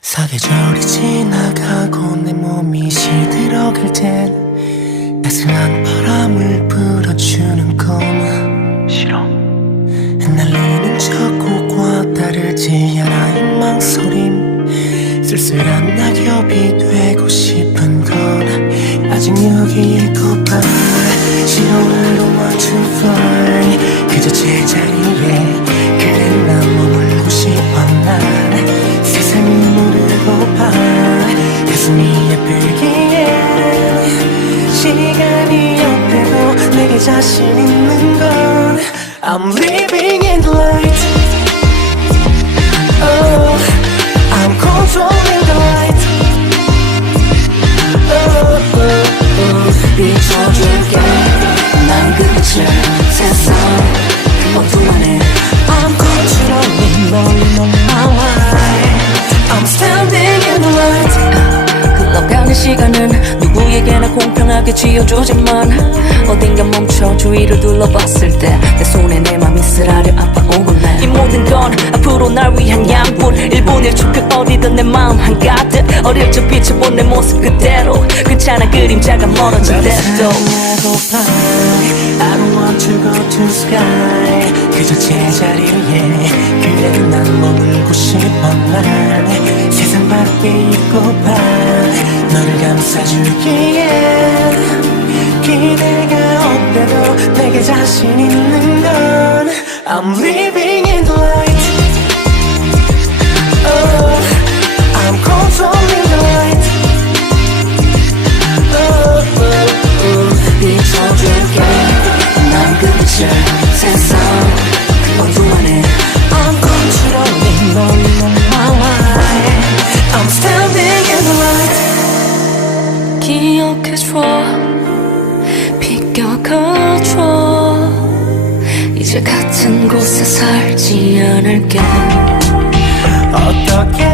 사계절이 지나가고 내 몸이 시들어갈 땐 따스한 바람을 불어주는 꿈 싫어. 흩날리는 저 꽃과 다르지 않아 이 망설임. 쓸쓸한 낙엽이 되고 싶은 건 아직 여기에 싫어를 want to fly 그저 제자리에 자신 있는 건 I'm living in the light Oh I'm controlling the light Oh, oh, oh. 비춰줄게 난 그저 세상 그 어둠 안에 I'm controlling 너의 my life I'm standing in the light 흘러가는 시간은 공평하게 지어주지만 어딘가 멈춰 주위를 둘러봤을 때 내 손에 내 맘이 쓰라려 아파오곤 해 이 모든 건 앞으로 날 위한 양분. 1분 1초 그 어디든 내 마음 한가득. 어릴 적 비춰본 내 모습 그대로. 괜찮아 그림자가 멀어질 때도. 사랑하고파 I don't want to go to sky. 그저 제자리에 그래도 난 머물고 싶어 난 세상 밖에 있고파 너를 감싸주기 I'm living in the light Oh I'm controlling the light Oh, oh, oh. 비춰줄게 난 그저 세상 그 어둠 안에 I'm controlling 너의 my life I'm standing in the light 기억해줘 비껴가줘 이제 같은 곳에 살지 않을게. 어떻게